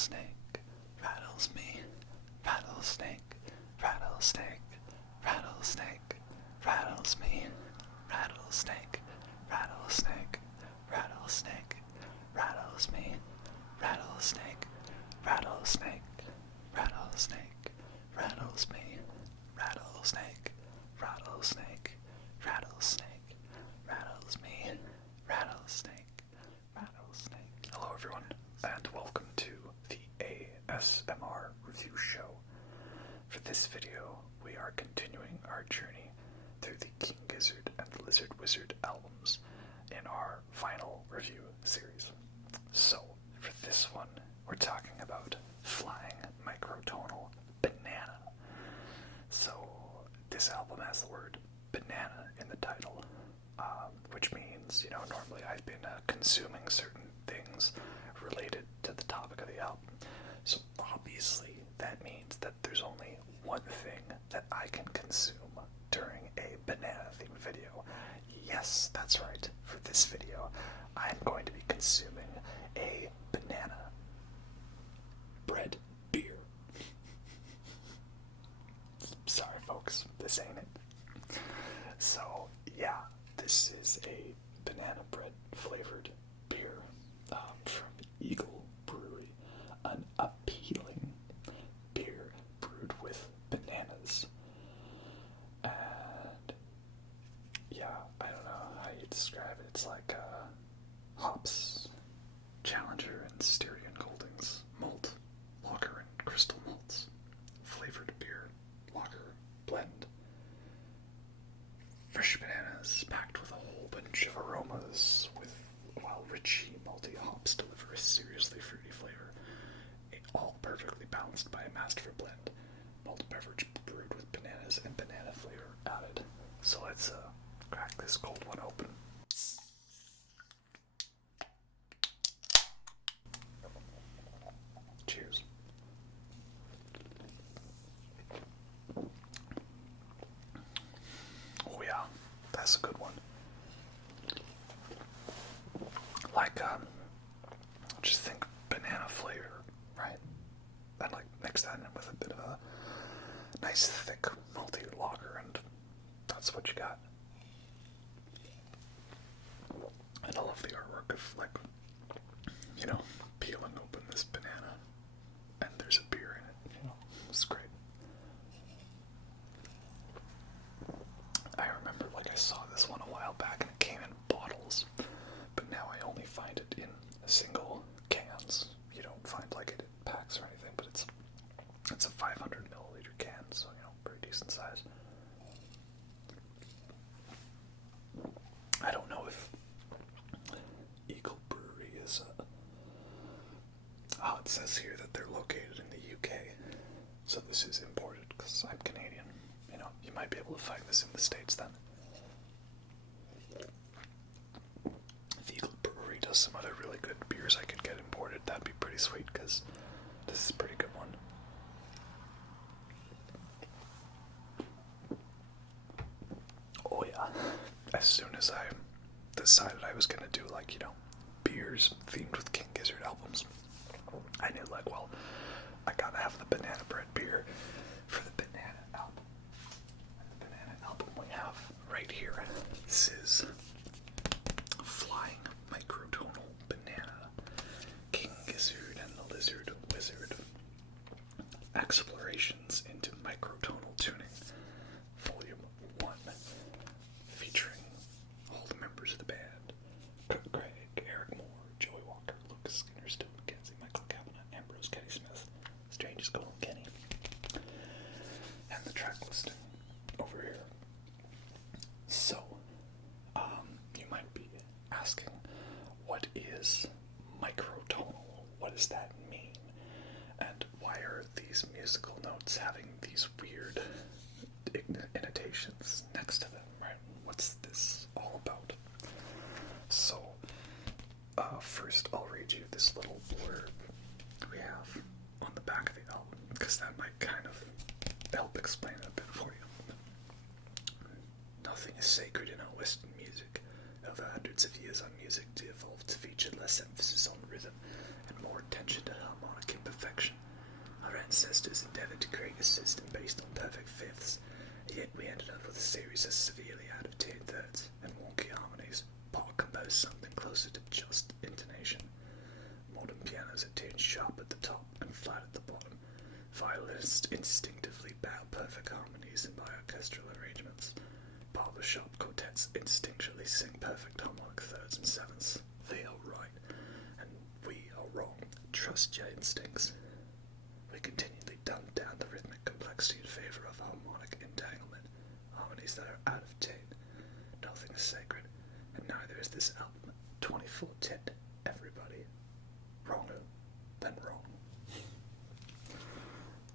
Rattlesnake rattles me. Rattlesnake, rattlesnake, rattlesnake rattles me. Rattlesnake, rattlesnake, rattlesnake rattles me. Rattlesnake, rattlesnake, rattlesnake rattles me. Rattlesnake, rattlesnake, rattlesnake rattles me. Rattlesnake, rattlesnake. Hello everyone, and welcome to the ASMR review show. For this video, we are continuing our journey through the King Gizzard and the Lizard Wizard albums in our final review series. So, for this one, we're talking about Flying Microtonal Banana. So, this album has the word banana in the title, which means, normally I've been consuming certain things related to the topic of the album. So obviously that means that there's only one thing that I can consume during a banana-themed video. Yes, that's right. For this video, I'm going to be consuming a banana bread beer. Sorry, folks, this ain't it. So, yeah, this is a banana bread flavored beer from Eagle Brewery, an appealing beer brewed with bananas. And yeah, I don't know how you describe it. It's like hops, Challenger and Styrian Goldings, malt, lager and crystal malts, flavored beer, lager, blend. Fresh bananas packed with a whole bunch of aromas, while richy, malty hops deliver a seriously fruity flavor, all perfectly balanced by a masterful blend. Malt beverage brewed with bananas and banana flavor added. So let's crack this cold one open. Cheers. Oh yeah, that's a good one. Like, just think banana flavor, right? And like mix that in with a bit of a nice thick malty lager, and that's what you got. And I love the artwork of, like, peeling open this banana, and there's a beer in it, it's great. I remember, I saw this one a while back, and it came in bottles, but now I only find it in single cans. You don't find, it in packs or anything, but it's a 500 milliliter can, so, pretty decent size. I don't know if Eagle Brewery is it says here that they're located in the UK, so this is imported because I'm Canadian. You might be able to find this in the States then. If Eagle Brewery does some other really good beers I could get imported, that'd be pretty sweet, because this is a pretty good one. Oh yeah, as soon as I decided I was gonna do, beers themed with King Gizzard albums, I knew, I gotta have the banana bread beer for the banana album. The banana album we have right here. This is Flying Microtonal Banana, King Gizzard and the Lizard Wizard, Explorations into Microtonal Tuning, Volume 1, featuring all the members of the band: Kirk Craig, Eric Moore, Joey Walker, Lucas Skinner, Stu McKenzie, Michael Kavanagh, Ambrose Kenny Smith, Strange Skull Kenny, and the track listing over here. So, you might be asking, what is microtonal? What does that mean? And why are these musical notes having these weird annotations next to them, right? What's this all about? So, first I'll read you this little blurb we have on the back of the album, because that might kind of help explain it a bit for you. Nothing is sacred in our Western music. Over hundreds of years, our music evolved to feature less emphasis on rhythm and more attention to harmonic imperfection. pianos attuned sharp at the top and flat at the bottom. Violinists instinctively bow perfect harmonies in by orchestral arrangements. Barbershop quartets instinctually sing perfect harmonic thirds and sevenths. They are right, and we are wrong. Trust your instincts. We continually dumb down the rhythmic complexity in favor of harmonic entanglement, harmonies that are out of tune. Nothing is sacred, and neither is this album. 24-tit, everybody. Wronger than wrong.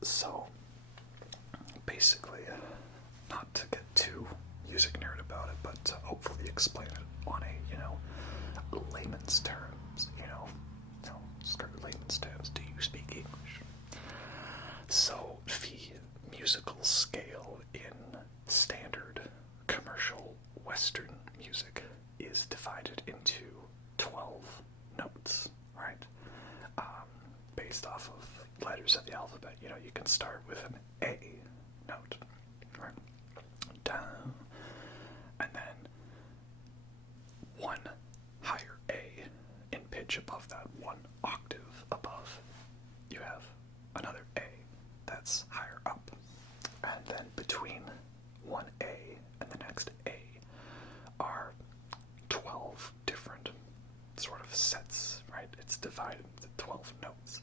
So, basically, not to get too music nerd about it, but to hopefully explain it on a, layman's terms, screw layman's terms, do you speak English? So, the musical scale in standard commercial Western music is divided into 12 notes, right? Based off of letters of the alphabet. You can start with an A note, right? Down, and then one higher A in pitch above that, one octave above. You have another A that's higher up, and then between one A and the next A are 12 different sort of sets, right? It's divided into 12 notes.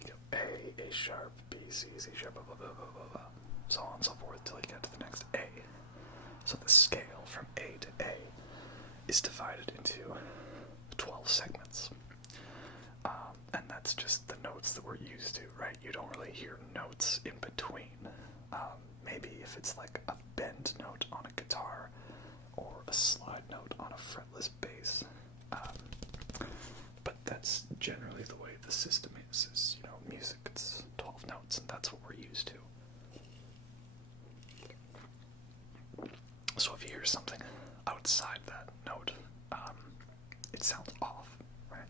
You go A sharp, B, C sharp, blah, blah, blah, blah, blah, blah, so on and so forth till you get to the next A. So the scale from A to A is divided into 12 segments. And that's just the notes that we're used to, right? You don't really hear notes in between. Maybe if it's like a bend note on a guitar or a slide note on a fretless bass. But that's generally the way the system is music, it's 12 notes, and that's what we're used to. So if you hear something outside that note, it sounds off, right?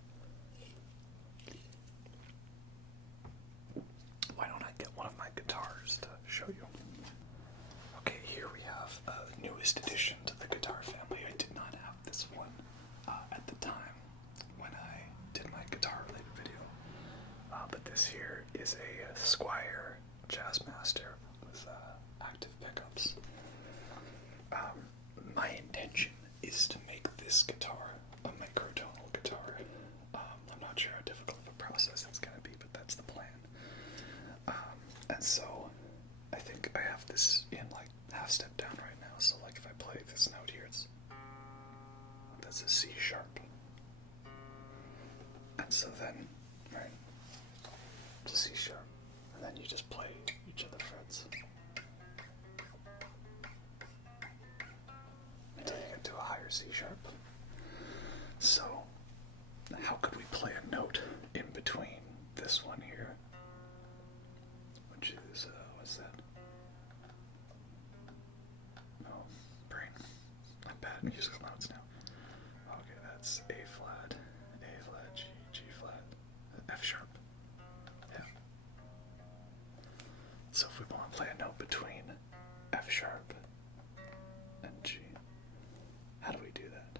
Why don't I get one of my guitars to show you? Okay, here we have a newest addition to the guitar family. I did not have this one at the time when I did my guitar-related video. But this here is a Squier Jazzmaster with active pickups. My intention is to make this guitar a microtonal guitar. I'm not sure how difficult of a process it's going to be, but that's the plan. And so I think I have this in like half step down right now. So like if I play this note here, that's a C sharp. And so then, right, it's a C sharp, and then you just play each of the frets until you get to a higher C sharp. So, how could we play a note in between this one here, which is, what's that? Oh, brain. I'm bad at musical notes now. Okay, that's A flat, G, G flat, F sharp. Yeah. So if we want to play a note between F sharp and G, how do we do that?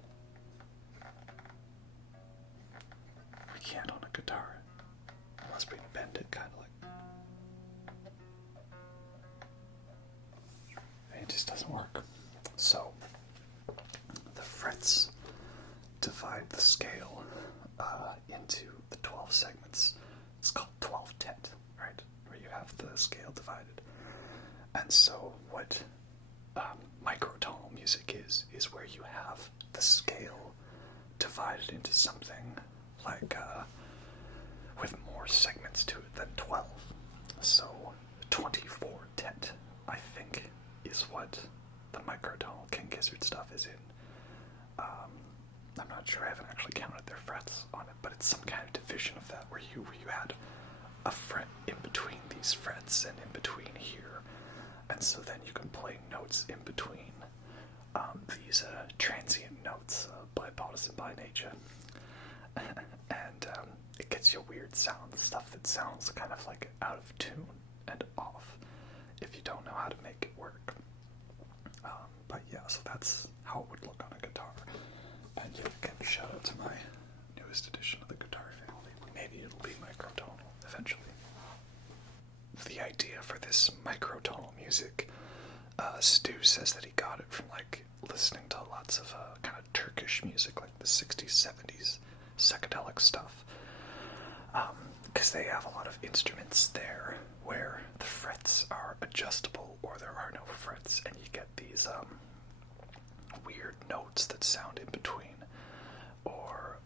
We can't on a guitar, unless we bend it kind of like. It just doesn't work. So the frets divide the scale into the 12 segments. It's called 12-tit, right? Where you have the scale divided. And so what microtonal music is where you have the scale divided into something like with more segments to it than 12. So 24-tit, I think, is what the microtonal King Gizzard stuff is in. I'm not sure, I haven't actually counted their frets on it, but it's some kind of division of that where you had a fret in between these frets and in between here. And so then you can play notes in between these transient notes, bipartisan by nature. And it gets you weird sound, stuff that sounds kind of like out of tune and off if you don't know how to make it work. But yeah, so that's how it would look on a guitar. And yeah, again, shout out to my newest edition of the guitar family. We maybe it'll be microtonal eventually. The idea for this microtonal music, Stu says that he got it from like listening to lots of kind of Turkish music, like the 60s, 70s, psychedelic stuff. Because they have a lot of instruments there where the frets are adjustable or there are no frets, and you get these weird notes that sound in between. Or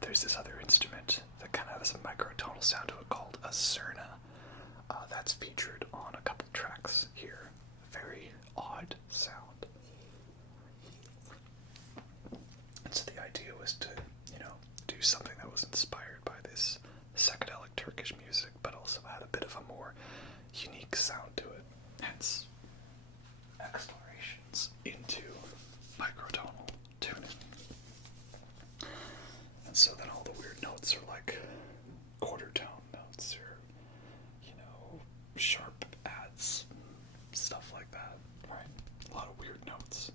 there's this other instrument that kind of has a microtonal sound to it called a zurna. That's featured on a couple tracks here. Very odd sound. And so the idea was to, do something that was inspired by this psychedelic Turkish music, but also had a bit of a more unique sound to it. Hence, explorations into microtonal tuning. And so then all the weird notes are like quarter tone notes or, sharp adds, stuff like that, right? A lot of weird notes.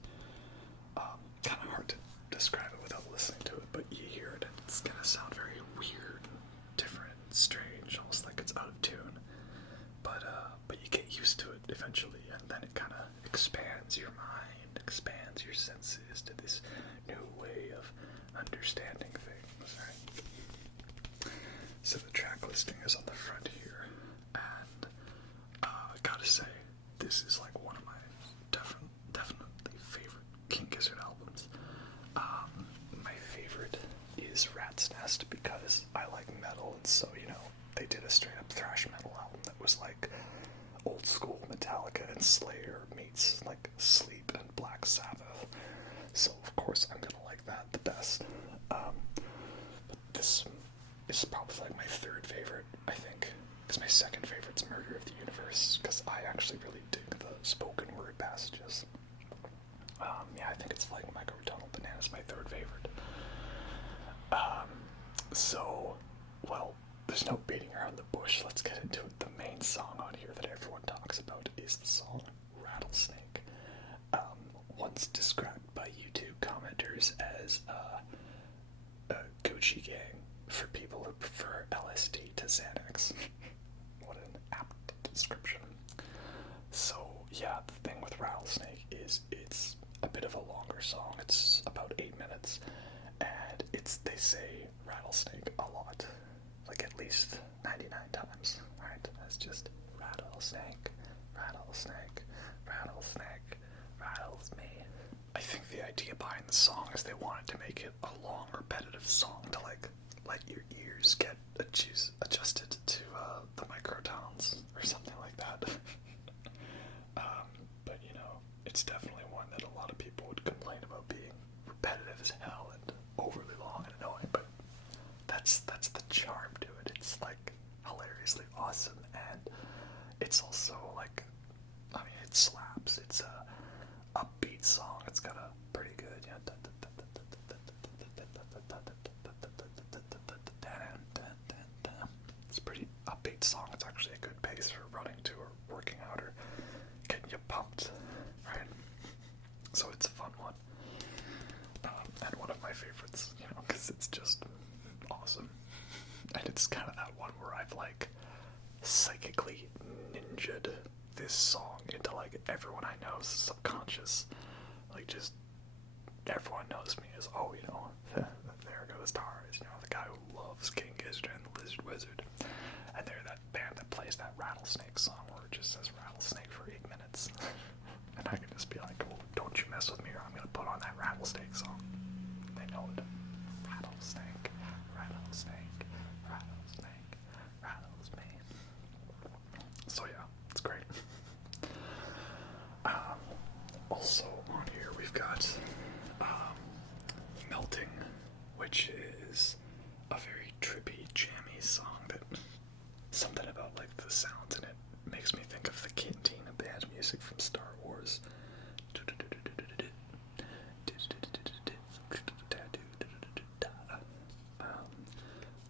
Kind of hard to describe it without listening to it, but you hear it and it's gonna sound very weird, different, strange, almost like it's out of tune. But you get used to it eventually, and then it kind of expands your mind, expands your senses to this new way of understanding things, right? So the track listing is on the front here, and I gotta say, this is like one of my definitely favorite King Gizzard albums. My favorite is Rat's Nest because I like metal, and so, they did a straight up thrash metal album that was like old school Metallica and Slayer meets like Sleep and Black Sabbath. So of course I'm gonna like that the best. But this is probably like my third favorite, I think. Because my second favorite's Murder of the Universe, because I actually really dig the spoken word passages. I think it's like Microtonal Banana is my third favorite. There's no beating around the bush. Let's get into it. The main song on here that everyone talks about is the song Rattlesnake. Once described by YouTube commenters as a Gucci gang for people who prefer LSD to Xanax. What an apt description. So, yeah, the thing with Rattlesnake is it's a bit of a longer song. It's about 8 minutes, and they say rattlesnake a lot. Like at least 99 times, right? It's just rattlesnake, rattlesnake, rattlesnake, rattles me. I think the idea behind the song is they wanted to make it a long, repetitive song to like let your ears get adjusted to the microtones or something like that. But it's definitely one that a lot of people would complain about being repetitive as hell and overly long and annoying. But that's the charm to it. It's like hilariously awesome, and it's also like, it slaps. It's a upbeat song. It's got a pretty good, it's a pretty upbeat song. It's actually a good pace for running to or working out or getting you pumped, right? So it's a fun one, and one of my favorites, because it's just awesome. And it's kind of that one where I've like psychically ninja'd this song into like everyone I know's subconscious. Like just everyone knows me as, there goes Tars, the guy who loves King Gizzard and the Lizard Wizard. And they're that band that plays that Rattlesnake song where it just says Rattlesnake for 8 minutes. And I can just be like, oh, don't you mess with me or I'm gonna put on that Rattlesnake song. They know it. Rattlesnake, rattlesnake, rattlesnake, rattles me. So yeah, it's great. Also on here we've got Melting, which is a very trippy, jammy song that something about like the sounds in it makes me think of the Cantina band music from Star Wars.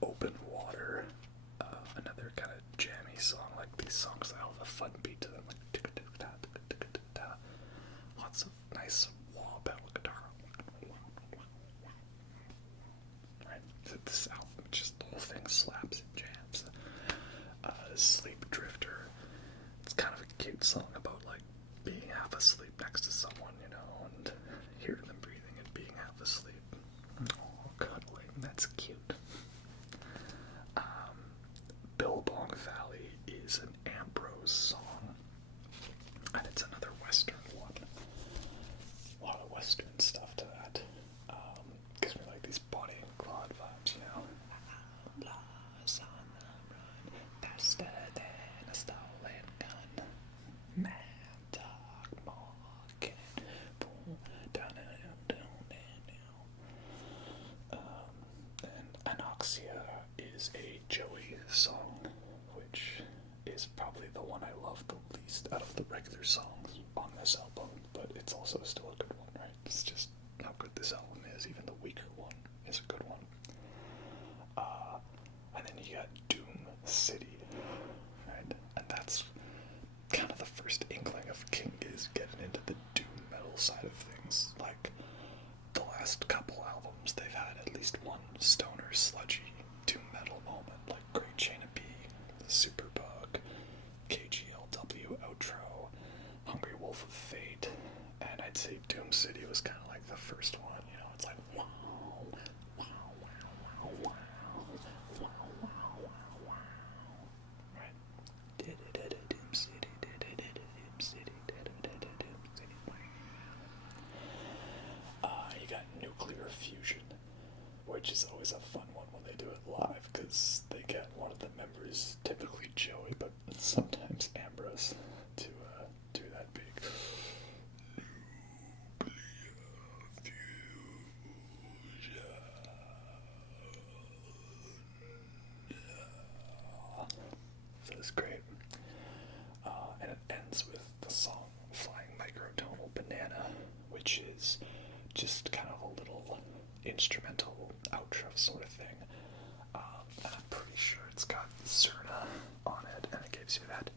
Open Water, another kind of jammy song. Like these songs that have a fun beat to them, like lots of nice wah pedal guitar. Right, this album, just the whole thing slaps. is a Joey song, which is probably the one I love the least out of the regular songs on this album, but it's also still a good one, right? It's just how good this album is. Even the weaker one is a good one. And then you got Doom City, right? And that's kind of the first inkling of King Giz getting into the doom metal side of things. Like, the last couple albums, they've had at least one stoner, sludgy doom metal moment, like Great Chain of B, Superbug, KGLW Outro, Hungry Wolf of Fate, and I'd say Doom City was kind of like the first one. You know, it's like wow, wow, wow, wow, wow, wow, wow, wow, wow, right? Doom City, Doom City, Doom City. You got Nuclear Fusion, which is always a fun one when they do it live, because they get one of the members, typically Joey, but sometimes Ambrose, to do that big so it's great. And it ends with the song Flying Microtonal Banana, which is just kind of a little instrumental outro sort of thing. And I'm pretty sure it's got Zerna on it, and it gives you that.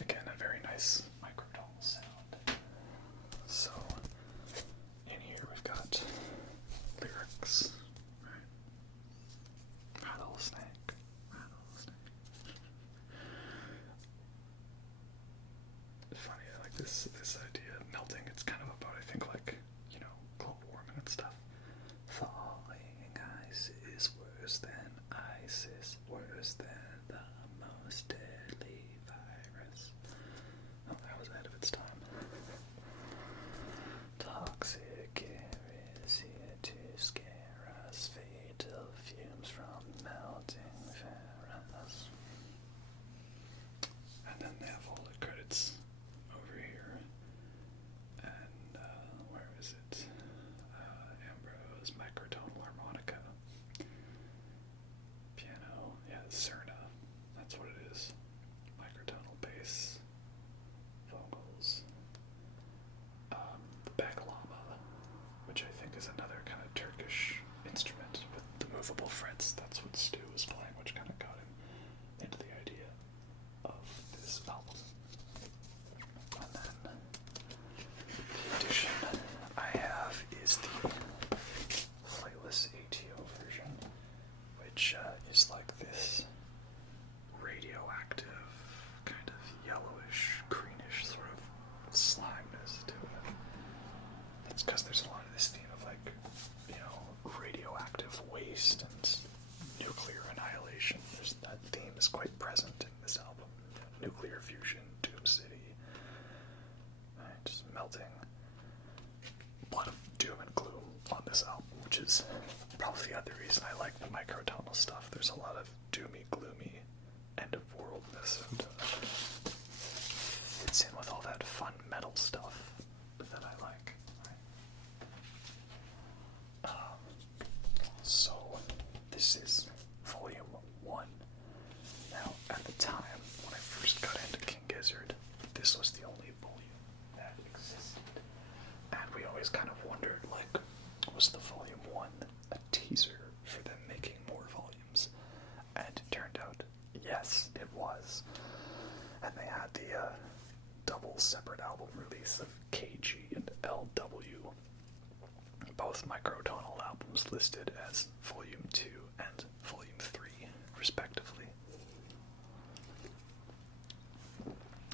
Again, a very nice microtonal sound. So, in here we've got lyrics, right? Rattlesnake, rattlesnake. It's funny, I like this idea of melting. It's kind of about, I think, like, you know, global warming and stuff. Falling ice is worse than ISIS, worse than the most deadly virus. Oh, that was ahead of its time. Toxic air is here to scare us, fatal fumes from melting ferrous. And then they have all the credits over here. And where is it? Ambrose, microtonal harmonica, piano, yeah, Zerna, that's what it is. Microtonal bass, vocals, the baklama, which I think is another kind of Turkish instrument with the movable frets. That's what Stu was playing, which kind of got him into the idea of this album. And then the edition I have is the Flightless ATO version, which is like this radioactive, kind of yellowish, greenish sort of slimeness to it. That's because there's a lot of this theme of, like, you know, radioactive waste and nuclear annihilation. That theme is quite present in this album. Nuclear fusion, Doom City, right, just melting. A lot of doom and gloom on this album, which is probably the other reason I like the microtonal stuff. There's a lot of doomy, gloomy, end-of-worldness, and fits in with all that fun metal stuff that I like. Right? So, this is Volume 1. Now, at the time, when I first got into King Gizzard, this was the only volume that existed. And we always kind of wondered, like, was the Volume 1 a teaser for them making more volumes? And it turned out, yes, it was. And they had the double separate album release of KG and LW, both microtonal albums listed as Volume 2 and Volume 3, respectively.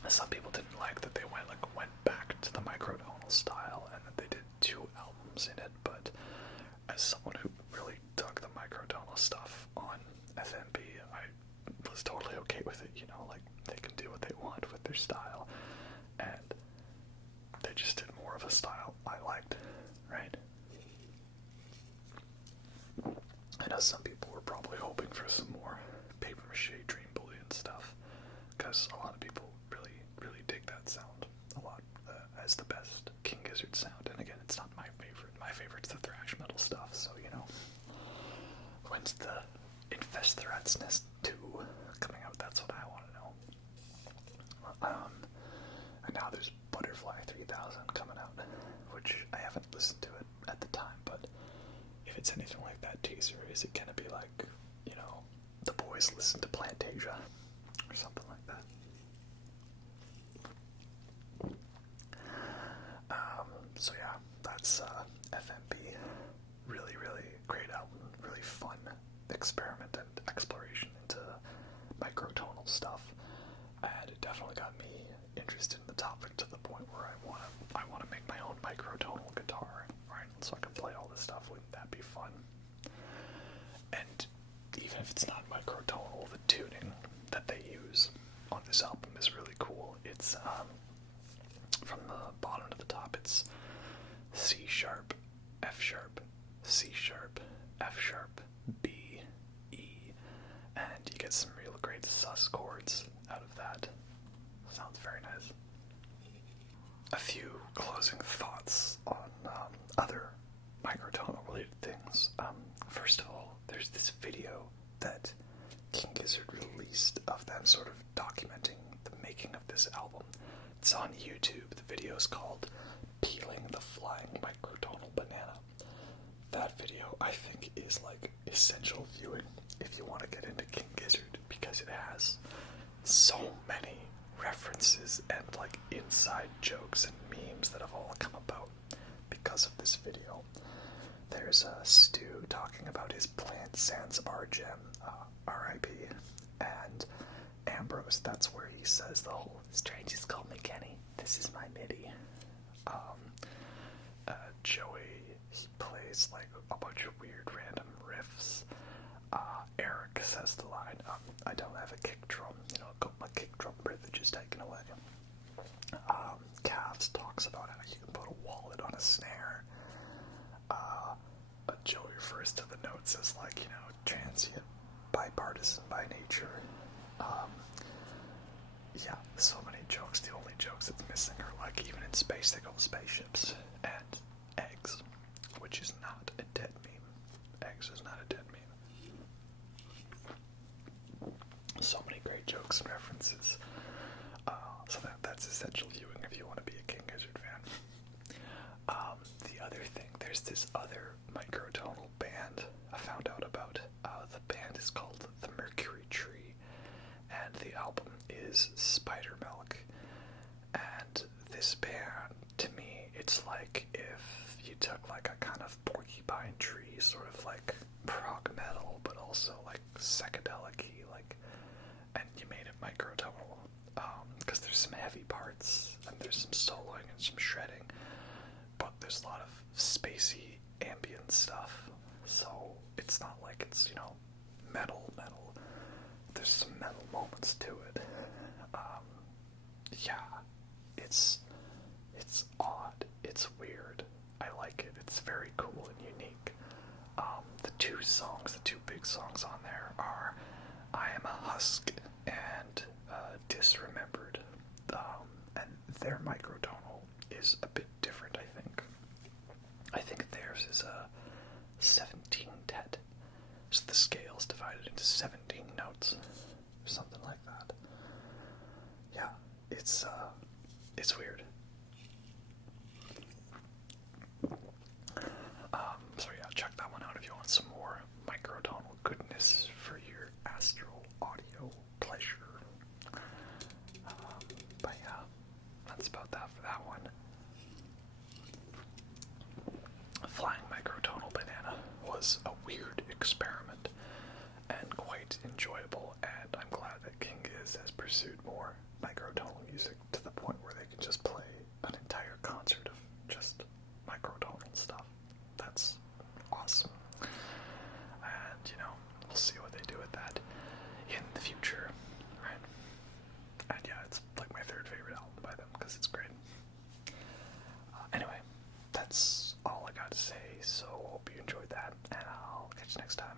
Some people didn't like that they went back to the microtonal style and that they did 2 albums in it, but as someone who really dug the microtonal stuff on FMB, I was totally okay with it, you know, like, they can do what they want with their style, and they just did more of a style I liked, right? I know some people were probably hoping for some more papier-mâché Dream Bullion stuff, because a lot of people really dig that sound a lot. When's the Infest the Rat's Nest 2 coming out? That's what I want to know. And now there's Butterfly 3000 coming out, which I haven't listened to it at the time, but if it's anything like that teaser, is it gonna be like, you know, the boys listen to Plantasia or something like that? So yeah, that's FMB. Really, really great album. Really fun experiment and exploration into microtonal stuff, and it definitely got me interested in the topic to the point where I want to make my own microtonal guitar, right? So I can play all this stuff. Wouldn't that be fun? And even if it's not microtonal, the tuning that they use on this album is really cool. It's from the bottom to the top, it's C sharp, F sharp, C sharp, F sharp, B, E, and you get some real great sus chords out of that. Sounds very nice. A few closing thoughts on other microtonal related things. First of all, there's this video that King Gizzard released of them sort of documenting the making of this album. It's on YouTube. The video is called Peeling the Flying Microtonal Banana. That video, I think, is like essential viewing if you want to get into King Gizzard, because it has so many references and like inside jokes and memes that have all come about because of this video. There's Stu talking about his planned Zanzibar gem, R.I.P., and Ambrose, that's where he says the whole "strangers call me Kenny, this is my MIDI." Joey, he plays like a bunch of weird random riffs. Eric says the line, "I don't have a kick drum, you know, got my kick drum privileges taken away." Cavs talks about how you can put a wallet on a snare. Joey refers to the notes as like, you know, transient, bipartisan by nature. Yeah, so many jokes. The only jokes that's missing are like, even in space they go spaceships and eggs, which is not a dead meme. Eggs is not a dead meme. So many great jokes and references. So that's essential viewing if you want to be a King Gizzard fan. The other thing, there's this other microtonal band I found out about. The band is called The Mercury Tree, and the album is Spider Milk. And this band, to me, it's like if you took like a kind of Porcupine Tree, sort of like prog metal, but also like psychedelic-y, like, and you made it microtonal. Because there's some heavy parts, and there's some soloing and some shredding, but there's a lot of spacey ambient stuff, so it's not like it's, you know, metal. There's some metal moments to it. Yeah, it's odd, it's weird, I like it, it's very cool and unique. The two big songs on there are I Am a Husk and Disremembered, and their microtonal is a bit different, I think. I think theirs is a 17-tet, so the scale's divided into 17 notes, or something like that. Yeah, it's weird. So yeah, check that one out if you want some more microtonal goodness for your astral audio pleasure. But yeah, that's about that for that one. Flying Microtonal Banana was a weird experiment and quite enjoyable, and I'm glad that King Giz has pursued more microtonal music to the point where they can just play an entire concert of just microtonal stuff. That's awesome. And, you know, we'll see what they do with that in the future, right? And yeah, it's like my third favorite album by them because it's great. Anyway, that's all I got to say, so hope you enjoyed that, and I'll catch you next time.